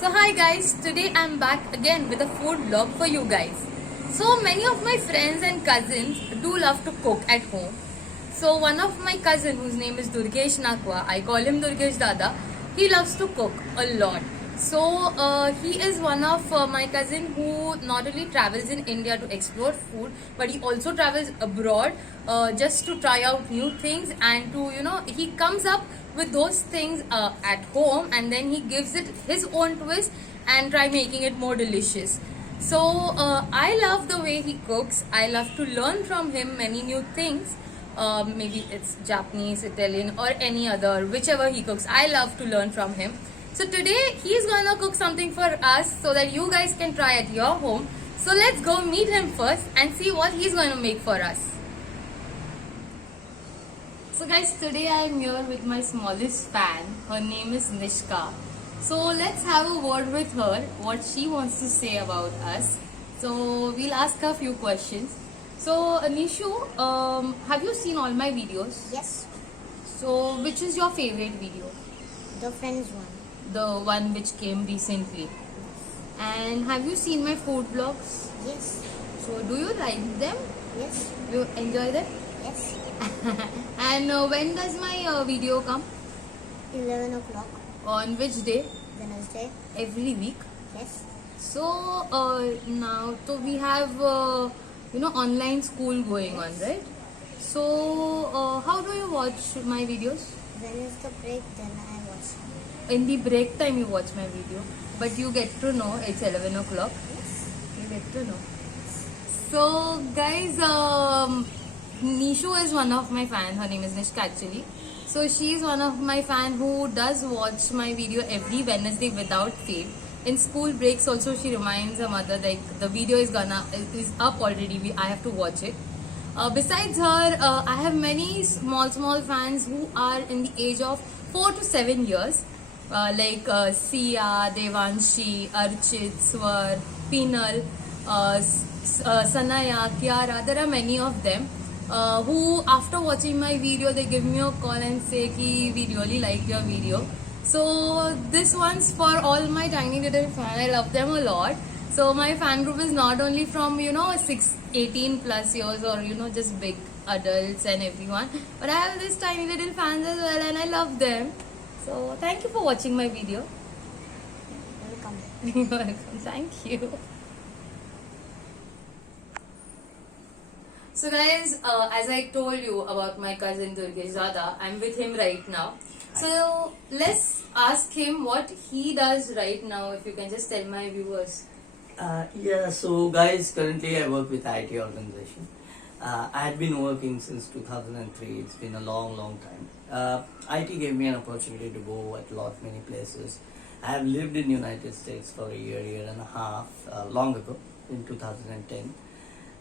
So hi guys, today I'm back again with a food vlog for you guys. So many of my friends and cousins do love to cook at home. So one of my cousin whose name is Durgesh Nakwa, I call him Durgesh Dada, he loves to cook a lot. So he is one of my cousin who not only travels in India to explore food, but he also travels abroad just to try out new things and to he comes up with those things at home and then he gives it his own twist and try making it more delicious. So I love the way he cooks. I love to learn from him many new things. Maybe it's Japanese, Italian, or any other, whichever he cooks. I love to learn from him. So today he's gonna cook something for us so that you guys can try at your home. So let's go meet him first and see what he's gonna make for us. So guys, today I am here with my smallest fan. Her name is Nishka. So let's have a word with her, what she wants to say about us. So we'll ask her a few questions. So Nishu, have you seen all my videos? Yes, So which is your favorite video? the friends one. The one which came recently. And have you seen my food vlogs? Yes, So do you like them? yes, You enjoy them? yes. And when does my video come? 11 o'clock, On which day? Wednesday. Every week. Yes, So now, so we have online school going on, right? So how do you watch my videos? when is the break? Then I watch. In the break time, you watch my video, but you get to know it's 11 o'clock. Yes, You get to know. So guys, Nishu is one of my fan. Her name is Nishka actually. So she is one of my fan who does watch my video every Wednesday without fail. In school breaks also she reminds her mother like the video is up already. I have to watch it. Besides her, I have many small fans who are in the age of 4 to 7 years. Like Sia, Devanshi, Archit, Swar, Pinal, Sanaya, Kiara. There are many of them who after watching my video they give me a call and say ki we really like your video. So this one's for all my tiny little fans. I love them a lot. So my fan group is not only from 18 plus years or just big adults and everyone, but I have these tiny little fans as well and I love them. So thank you for watching my video. welcome. You're welcome. Thank you. So guys, as I told you about my cousin Durgesh Dada, I'm with him right now. So let's ask him what he does right now. If you can just tell my viewers. So guys, currently I work with IT organization. I had been working since 2003. It's been a long time. IT gave me an opportunity to go at many places. I have lived in United States for a year and a half, long ago, in 2010.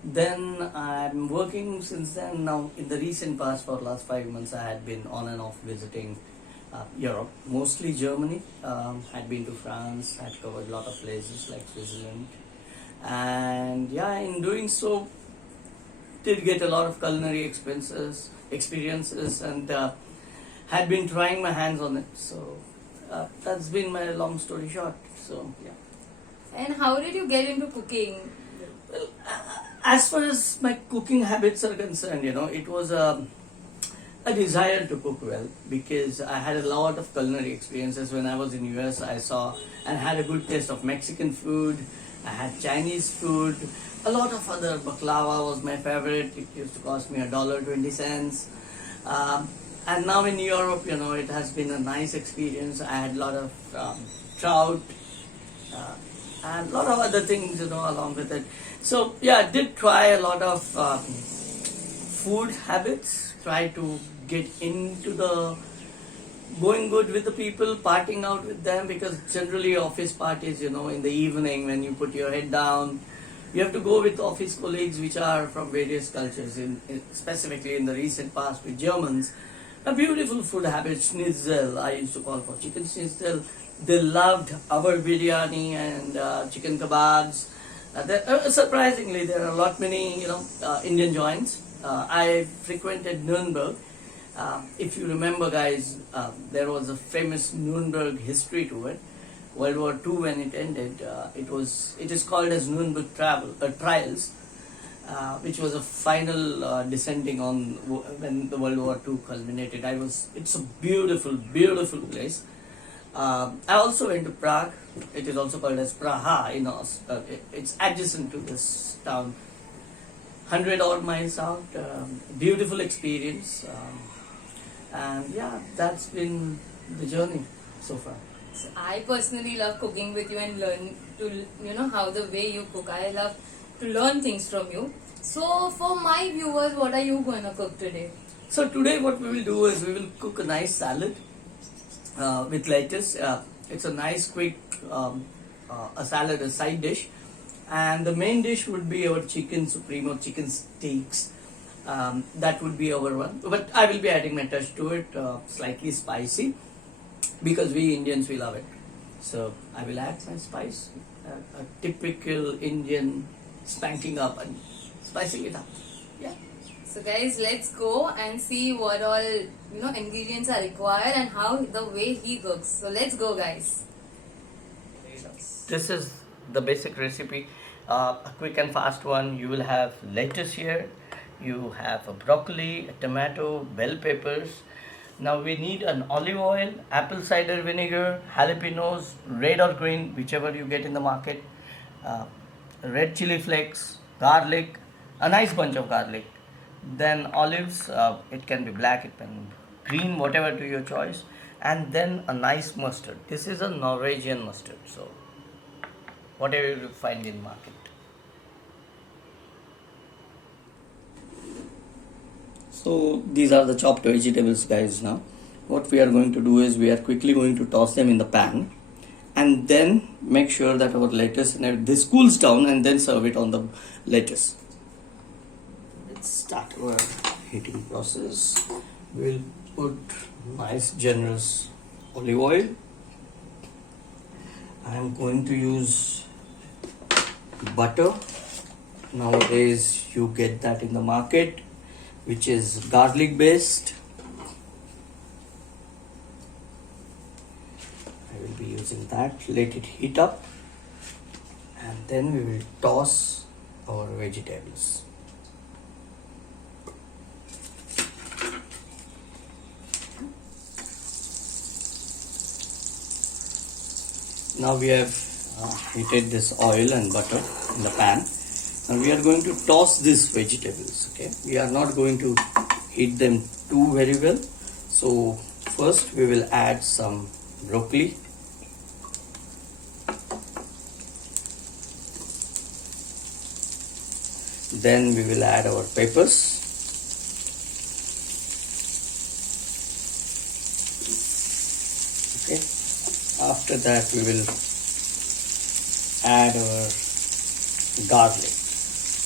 Then I'm working since then. Now, in the recent past, for last 5 months, I had been on and off visiting Europe, mostly Germany. Had been to France. Had covered a lot of places like Switzerland, and yeah, in doing so, did get a lot of culinary experiences, and had been trying my hands on it. So that's been my long story short. So yeah. And how did you get into cooking? Well, as far as my cooking habits are concerned, it was a desire to cook well because I had a lot of culinary experiences. When I was in US, I saw and had a good taste of Mexican food. I had Chinese food. A lot of other baklava was my favorite. It used to cost me $1.20. And now in Europe, it has been a nice experience. I had a lot of trout and a lot of other things, along with it. So yeah, I did try a lot of food habits. Try to get into the going good with the people, partying out with them, because generally office parties, in the evening when you put your head down, you have to go with office colleagues which are from various cultures, specifically in the recent past with Germans. A beautiful food habit, schnitzel, I used to call for chicken schnitzel. They loved our biryani and chicken kebabs. Surprisingly, there are a lot many, Indian joints. I frequented Nuremberg. If you remember, guys, there was a famous Nuremberg history to it. World War II, when it ended, it is called as Nuremberg trials, which was a final descending on when the World War II culminated. It's a beautiful, beautiful place. I also went to Prague. It is also called as Praha. It's adjacent to this town, 100 odd miles out. Beautiful experience, and yeah, that's been the journey so far. So I personally love cooking with you and learn to how the way you cook. I love to learn things from you. So for my viewers, what are you going to cook today? So today what we will do is we will cook a nice salad with lettuce. It's a nice quick a salad, a side dish, and the main dish would be our chicken supremo, chicken steaks. That would be our one, but I will be adding my touch to it, slightly spicy, because we Indians, we love it. So I will add my spice, a typical Indian spanking up and spicing it up. Yeah. So guys, let's go and see what all ingredients are required and how the way he cooks. So let's go, guys. This is the basic recipe, a quick and fast one. You will have lettuce here, you have a broccoli, a tomato, bell peppers. Now we need an olive oil, apple cider vinegar, jalapenos, red or green, whichever you get in the market, red chili flakes, garlic, a nice bunch of garlic, then olives, it can be black, it can be green, whatever to your choice, and then a nice mustard. This is a Norwegian mustard, so whatever you find in market. So these are the chopped vegetables, guys. Now what we are going to do is we are quickly going to toss them in the pan, and then make sure that our lettuce and this cools down, and then serve it on the lettuce. Let's start our heating process. We'll put nice generous olive oil. I am going to use butter. Nowadays you get that in the market, which is garlic based. I will be using that. Let it heat up, and then we will toss our vegetables. Now we have heated this oil and butter in the pan. Now we are going to toss these vegetables. Okay, we are not going to heat them too very well. So first we will add some broccoli. Then we will add our peppers. Okay. After that we will add our garlic,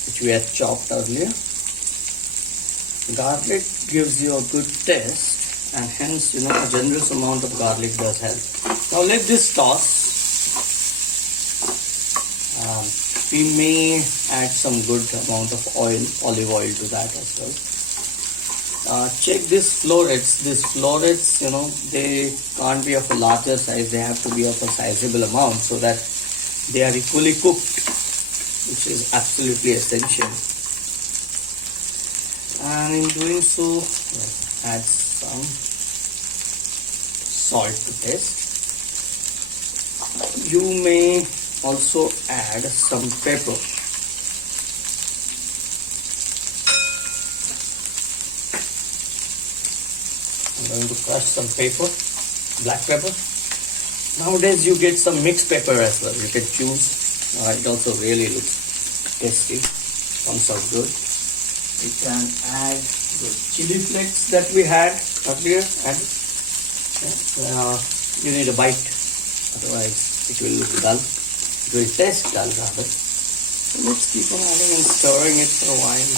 which we had chopped earlier. Garlic gives you a good taste, and hence a generous amount of garlic does help. Now let this toss. We may add some good amount of olive oil to that as well. Check these florets. These florets, they can't be of a larger size. They have to be of a sizable amount so that they are equally cooked, which is absolutely essential. And in doing so, let's add some salt to taste. You may also add some pepper. I'm going to crush some pepper, black pepper. Nowadays you get some mixed pepper as well. You can choose. It also really looks tasty. Comes out good. We can add the chili flakes that we had earlier. You need a bite, otherwise it will look dull. It will taste dull rather. So let's keep on adding and stirring it for a while.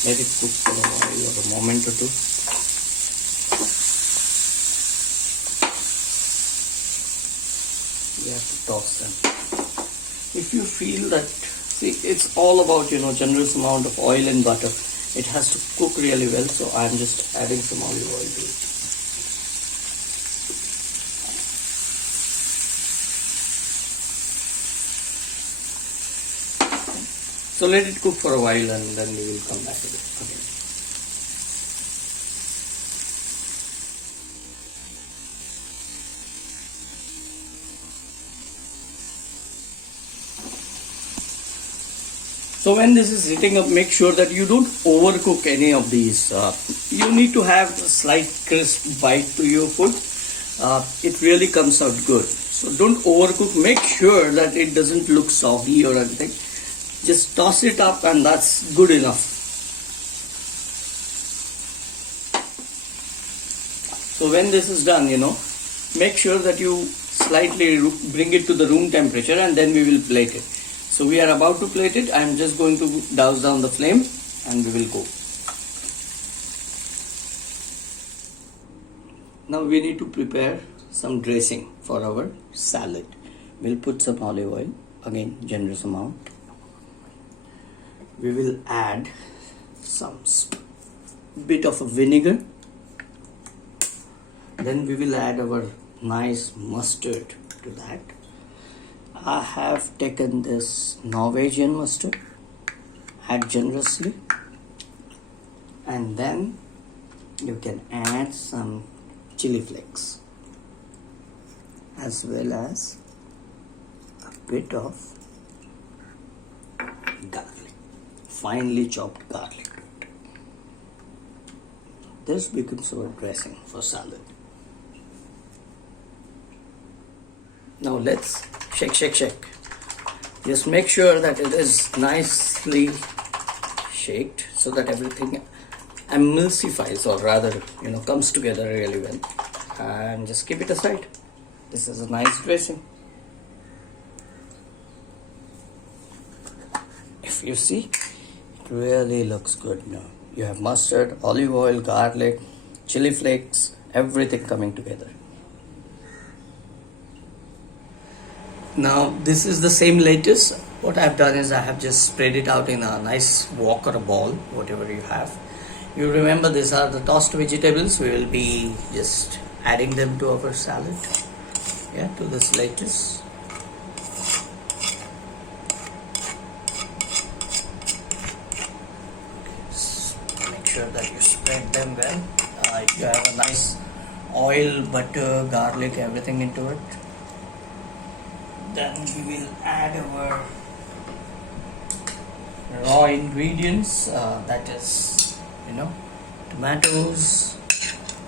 Let it cook for a while or a moment or two. You have to toss them. If you feel that, see, it's all about generous amount of oil and butter. It has to cook really well, so I'm just adding some olive oil to it. So let it cook for a while and then we will come back to it again. So when this is heating up, make sure that you don't overcook any of these. You need to have a slight crisp bite to your food. It really comes out good. So don't overcook. Make sure that it doesn't look soggy or anything. Just toss it up and that's good enough. So when this is done, make sure that you slightly bring it to the room temperature and then we will plate it. So we are about to plate it. I am just going to douse down the flame and we will go. Now we need to prepare some dressing for our salad. We'll put some olive oil, again generous amount. We will add some bit of a vinegar. Then we will add our nice mustard to that. I have taken this Norwegian mustard, add generously, and then you can add some chili flakes as well as a bit of garlic, finely chopped garlic. This becomes our dressing for salad. Now let's shake. Just make sure that it is nicely shaked so that everything emulsifies, or rather, comes together really well. And just keep it aside. This is a nice dressing. If you see, it really looks good now. You have mustard, olive oil, garlic, chili flakes, everything coming together. Now this is the same lettuce. What I have done is I have just spread it out in a nice wok or a ball, whatever you have. You remember, these are the tossed vegetables. We will be just adding them to our salad. To this lettuce. Make sure that you spread them well. You have a nice oil, butter, garlic, everything into it. Then we will add our raw ingredients, that is, tomatoes.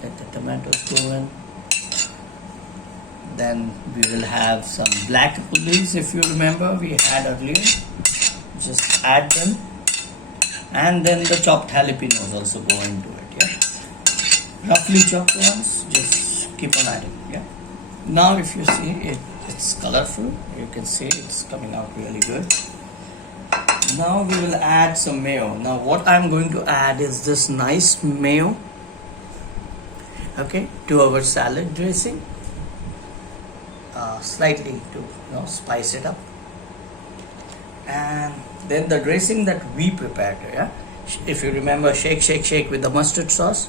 Let the tomatoes go in. Then we will have some black chilies, if you remember we had earlier. Just add them. And then the chopped jalapenos also go into it. Roughly chopped ones, just keep on adding. Now if you see, it's colorful. You can see it's coming out really good. Now we will add some mayo. Now what I'm going to add is this nice mayo, to our salad dressing. Slightly to spice it up. And then the dressing that we prepared, if you remember, shake with the mustard sauce.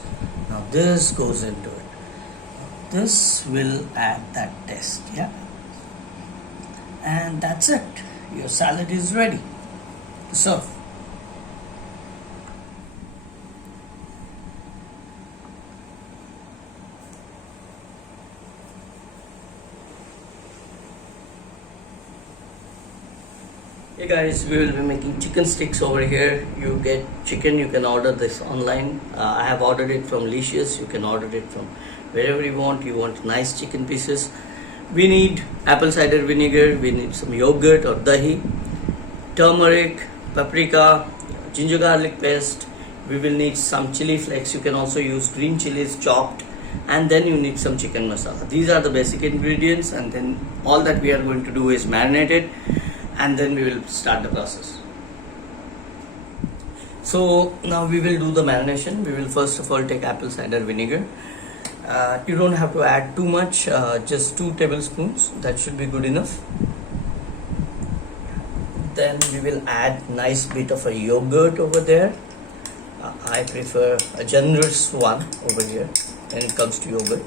Now this goes into it. This will add that taste. And that's it. Your salad is ready to serve. Hey guys, we will be making chicken sticks over here. You get chicken, you can order this online. I have ordered it from Licious. You can order it from wherever you want. You want nice chicken pieces. We need apple cider vinegar, we need some yogurt or dahi, turmeric, paprika, ginger garlic paste. We will need some chili flakes. You can also use green chilies chopped, and then you need some chicken masala. These are the basic ingredients, and then all that we are going to do is marinate it, and then we will start the process. So now we will do the marination. We will first of all take apple cider vinegar. You don't have to add too much, just 2 tablespoons. That should be good enough. Then we will add nice bit of a yogurt over there. I prefer a generous one over here when it comes to yogurt.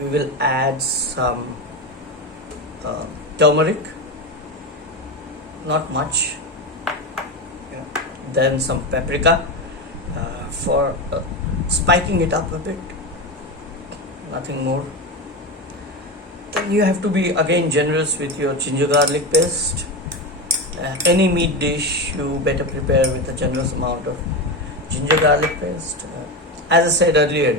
We will add some turmeric not much. Yeah. Then some paprika for spiking it up a bit. Nothing more. Then you have to be again generous with your ginger garlic paste. Any meat dish you better prepare with a generous amount of ginger garlic paste. As I said earlier,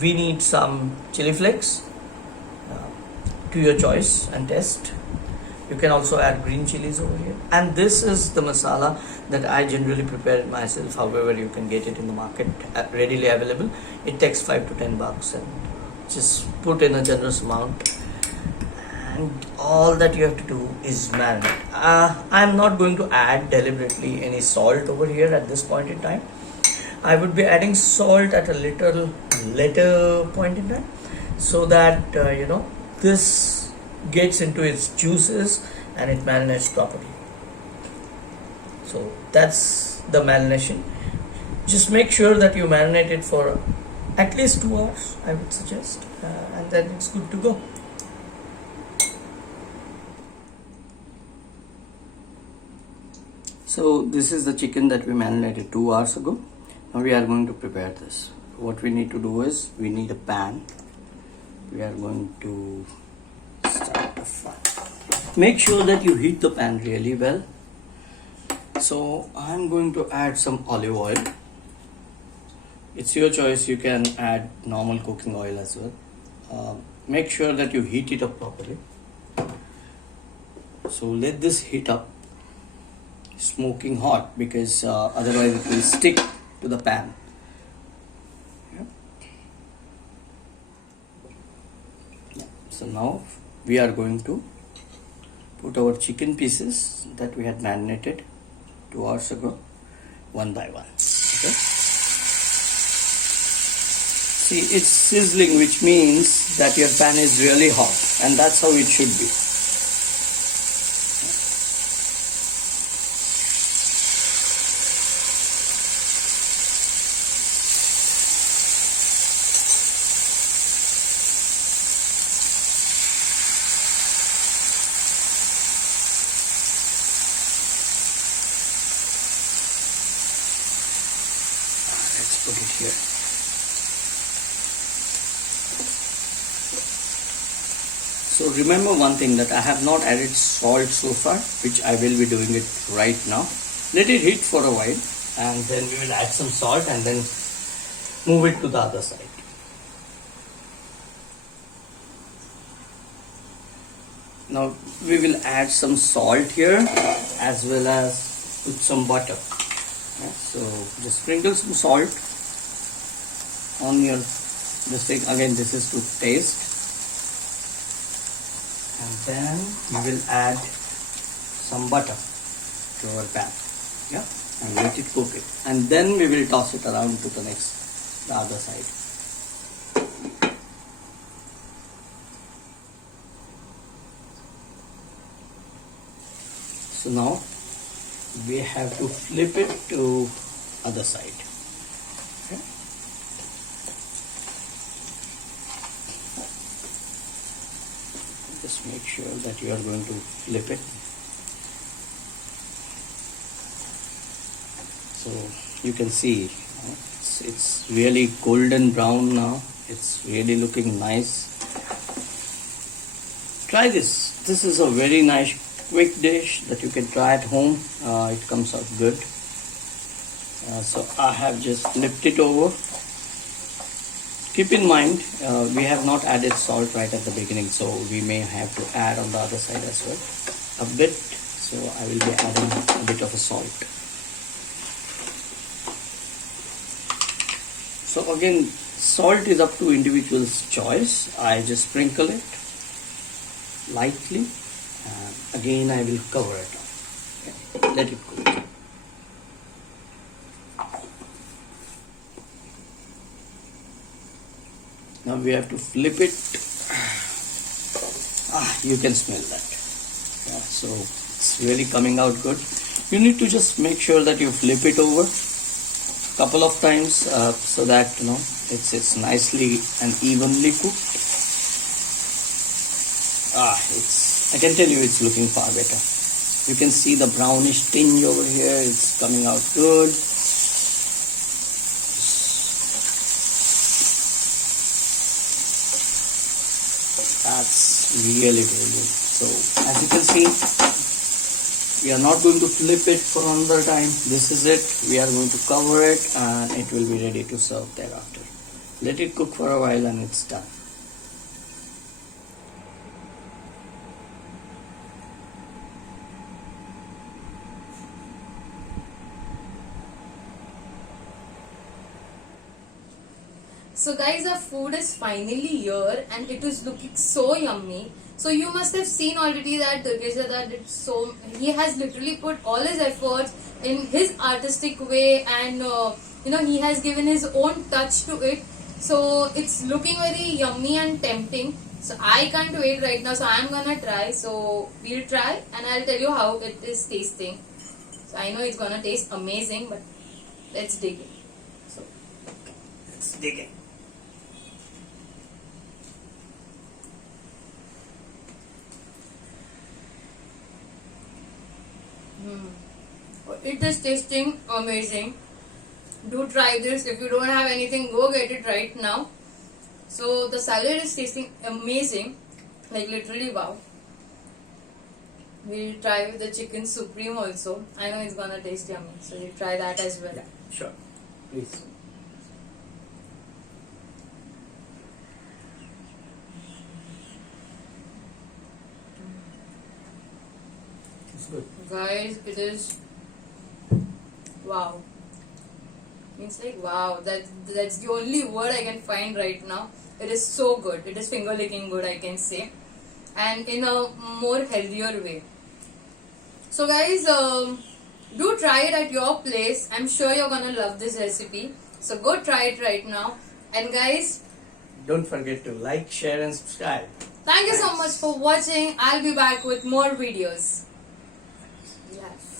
we need some chili flakes to your choice and taste. You can also add green chilies over here. And this is the masala that I generally prepare it myself. However, you can get it in the market readily available. It takes $5 to $10 and just put in a generous amount. And all that you have to do is marinate. I'm not going to add deliberately any salt over here at this point in time. I would be adding salt at a little later point in time, so that this gets into its juices and it marinates properly. So that's the marination. Just make sure that you marinate it for at least 2 hours, I would suggest, and then it's good to go. So this is the chicken that we marinated 2 hours ago. Now we are going to prepare this. What we need to do is we need a pan. We are going to start the fire. Make sure that you heat the pan really well. So I'm going to add some olive oil. It's your choice. You can add normal cooking oil as well. Make sure that you heat it up properly. So let this heat up, smoking hot, because otherwise it will stick to the pan. So now we are going to put our chicken pieces that we had marinated 2 hours ago, one by one. Okay. See, it's sizzling, which means that your pan is really hot, and that's how it should be. Let's put it here. So remember one thing, that I have not added salt so far, which I will be doing it right now. Let it heat for a while, and then we will add some salt and then move it to the other side. Now we will add some salt here, as well as put some butter. So just sprinkle some salt on your this thing. Again, this is to taste. And then we will add some butter to our pan. Yeah, and let it cook it. And then we will toss it around to the other side. So now we have to flip it to other side. Okay. Just make sure that you are going to flip it. So you can see it's really golden brown now. It's really looking nice. Try this. This is a very nice quick dish that you can try at home. It comes out good. So I have just flipped it over. Keep in mind, we have not added salt right at the beginning, so we may have to add on the other side as well a bit. So I will be adding a bit of a salt. So again, salt is up to individual's choice. I just sprinkle it lightly. Again, I will cover it up. Okay. Let it cook. Now we have to flip it. You can smell that. Yeah, so it's really coming out good. You need to just make sure that you flip it over a couple of times so that it's nicely and evenly cooked. I can tell you it's looking far better. You can see the brownish tinge over here. It's coming out good. That's really good. So as you can see, we are not going to flip it for another time. This is it. We are going to cover it and it will be ready to serve thereafter. Let it cook for a while and it's done. So guys, our food is finally here and it is looking so yummy. So you must have seen already that Durgesh Dada did so, he has literally put all his efforts in his artistic way, and he has given his own touch to it. So it's looking very yummy and tempting. So I can't wait right now. So I'm gonna try. So we'll try and I'll tell you how it is tasting. So I know it's gonna taste amazing, but let's dig in. So Let's dig in. it is tasting amazing. Do try this. If you don't have anything, go get it right now. So the salad is tasting amazing, like literally wow. We'll try with the chicken supreme also. I know it's gonna taste yummy, so you try that as well. Yeah, sure. Please. It's good. Guys, it is wow. Means like wow. That's the only word I can find right now. It is so good. It is finger licking good, I can say, and in a more healthier way. So guys, do try it at your place. I'm sure you're gonna love this recipe. So go try it right now. And guys, Don't forget to like, share, and subscribe. thank you so much for watching. I'll be back with more videos. Yes.